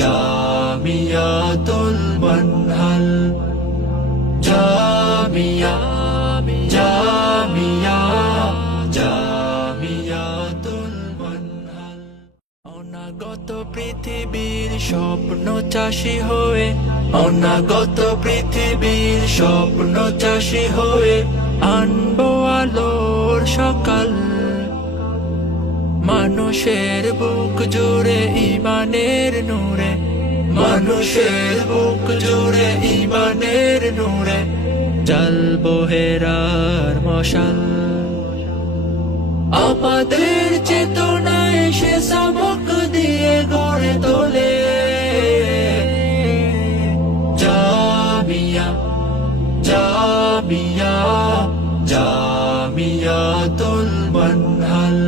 জামিয়াতুল মানহাল জামিয়া জামিয়া জামিয়াতুল মানহাল। অনাগত পৃথিবীর স্বপ্ন চাষী হয়ে, অনাগত পৃথিবীর স্বপ্ন চাষী হয়ে আনবো আলোর সকাল। মানুষের বুক জুড়ে ঈমানের নূরে, মানুষের বুক জুড়ে ঈমানের নূরে জ্বলবো হেরার মশাল। আমাদের চেতনায় সে সাবক দিয়ে গড়ে তোলে জামিয়া জামিয়া জামিয়াতুল মানহাল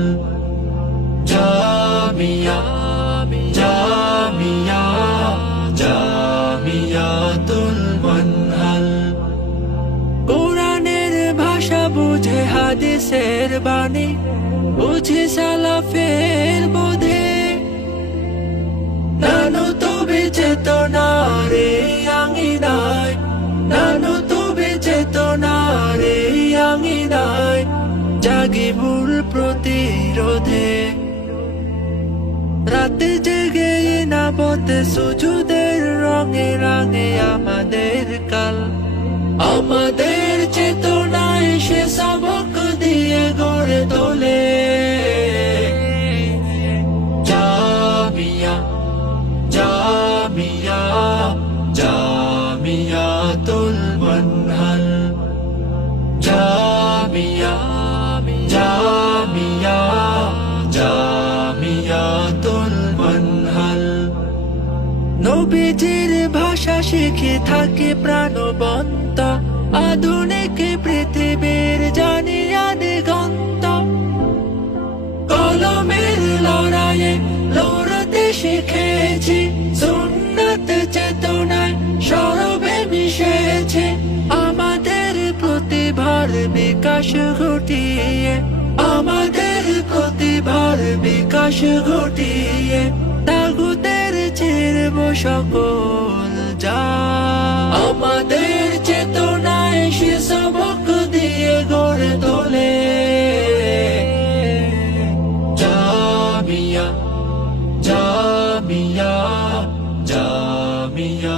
জামিয়া জামিয়া জামিয়াতুল মানহাল। কোরআনের ভাষা বুঝে হাদিসের বাণী, বুঝে সালাফের বোধে নানু তবে চেতনারে আঙিনায়, নানু তবে চেতনারে আঙিনায় জাগি ভুল প্রতিরোধে। রাতে জেগে নাবতে সুজুদের রঙে রঙে আমাদের কাল। আমাদের চেতনায় সে সাবক দিয়ে গড়ে তোলে জামিয়া জামিয়া জামিয়াতুল মানহাল জামিয়া জামিয়া জামিয়াতুল মানহাল। নবীজির ভাষা শিখে থাকে প্রাণবন্ত, আধুনিক পৃথিবীর জানিয়া দিগন্ত। কলমের লড়াইয়ে লড়তে শিখেছি, সুন্নাত চেতনায় সরবে মিশেছে। আমাদের প্রতিভার বিকাশ ঘটিয়ে, আমাদের প্রতিভার বিকাশ ঘটিয়ে তাগুতের চিরব সকল যা। আমাদের চেতনায় সে সবক দিয়ে গড়ে তোলে জামিয়া জামিয়া জামিয়া